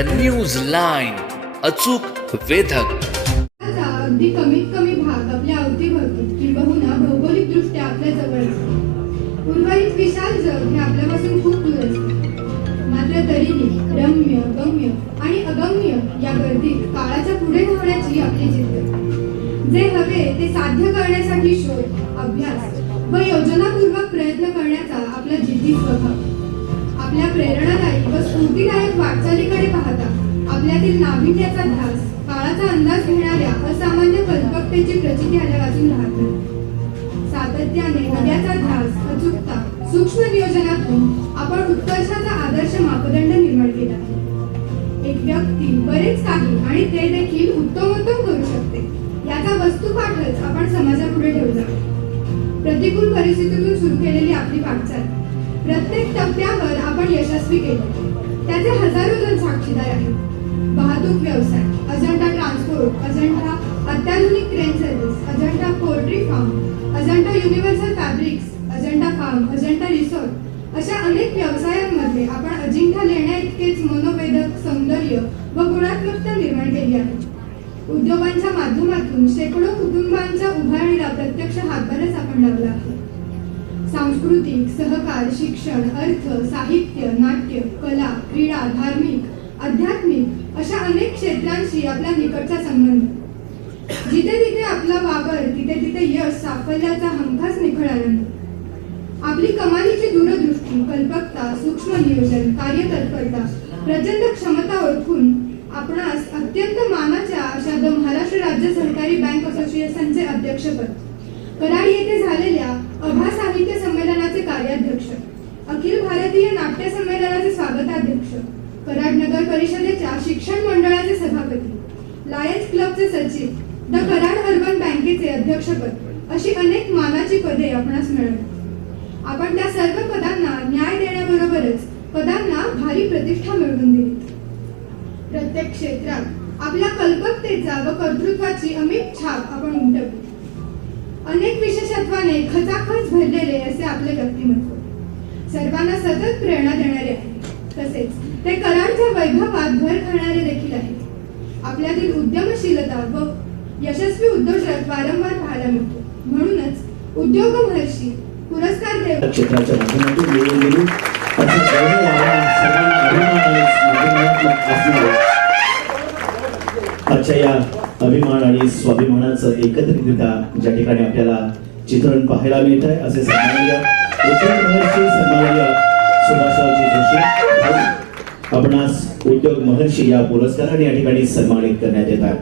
The news line अचूक वेधक. अगदी कमीत कमी भाग आपल्या अवतीभवती किंबहुना भौगोलिक दृष्ट्या आपल्या जवळ असतो. उर्वरित विशाल जग हे आपल्यापासून खूप दूर असते. मात्र तरीही रम्य गम्य आणि अगम्य या गर्दीत काळाच्या पुढे धावण्याची आपली जिद्द. जे हवे ते साध्य करण्यासाठी शोध अभ्यास व योजनापूर्वक प्रयत्न करण्याचा आपला जिद्दी स्वभाव. आपल्या प्रेरणादायी व स्फूर्तिदायक वाटचालीकडे पाहता आपल्यातील नाविन्याचा ध्यास काळाचा अंदाज घेणाऱ्या असामान्य कल्पकतेची प्रचिती आल्यापासून राहत. नाही सातत्याने नद्याचा ध्यास अचूकता सूक्ष्म नियोजनातून आपण उत्कर्षाचा आदर्श मापदंड निर्माण केला. एक व्यक्ती बरेच काही आणि ते देखील उत्तमोत्तम करू शकते. याचा वस्तुपाठच आपण समाजापुढे ठेवला. प्रतिकूल परिस्थितीतून सुरू केलेली आपली वाटचाल. प्रत्येक टप्प्यावर आपण यशस्वी केले. त्याचे हजारो जण साक्षीदार आहेत. वाहतूक व्यवसाय अजंठा ट्रान्सपोर्ट अजंठा अत्याधुनिक crane service Ajantha poultry farm Ajantha universal fabrics Ajantha farm Ajantha resort अशा अनेक व्यवसायांमध्ये आपण अजिंठा लेण्या इतकेच मनोवेदक सौंदर्य व गुणात्मकता निर्माण केली आहे. उद्योगांच्या माध्यमातून शेकडो कुटुंबांच्या उभारणीला प्रत्यक्ष हातभारच आपण लावला आहे. सांस्कृतिक सहकार शिक्षण अर्थ साहित्य नाट्य कला क्रीडा धार्मिक आध्यात्मिक अशा अनेक क्षेत्रांशी आपला निकटचा संबंध. जिथे तिथे आपला वावर तिथे तिथे यश साफल्याचा हमखास निखळ आपली कमालीची दूरदृष्टी कल्पकता सूक्ष्म नियोजन कार्यतत्परता प्रचंड क्षमता ओळखून आपणास अत्यंत मानाच्या अशा द महाराष्ट्र राज्य सहकारी बँक असोसिएशनचे अध्यक्षपद. नाट्यसंमेलनाचे स्वागताध्यक्ष कराड नगर परिषदेच्या शिक्षण मंडळाचे सभापती लायन्स क्लबचे सचिव द कराड अर्बन बँकेचे अध्यक्षपद अशी अनेक मानाची पदे आपणास मिळाली. आपण त्या सर्व पदांना न्याय देण्याबरोबरच पदांना भारी प्रतिष्ठा मिळवून दिली. प्रत्येक क्षेत्रात आपल्या कल्पकतेचा व कर्तृत्वाची अमित छाप आपण उमटवली. अनेक विशेषत्वाने खचाखच भरलेले असे आपले व्यक्तिमत्व. सर्वांना सतत प्रेरणा देणारे आहे तसेच ते कराडच्या वैभवात भर घालणारे देखील आहे आपल्यातील उद्यमशीलता व यशस्वी उद्योजक वारंवार पाहायला मिळतो. म्हणूनच उद्योग महर्षी पुरस्कार देव क्षेत्राच्या माध्यमातून मिळून अभिमान आणि आजच्या या अभिमान आणि स्वाभिमानाचं एकत्रितरित्या ज्या ठिकाणी आपल्याला चित्रण पाहायला मिळत आहे असे सांगायला उद्योग महर्षी सन्माननीय सुभाषरावजी जोशी आपणास उद्योग महर्षी या पुरस्काराने या ठिकाणी सन्मानित करण्यात येतात.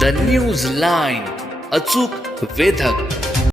द न्यूज लाईन अचूक वेधक.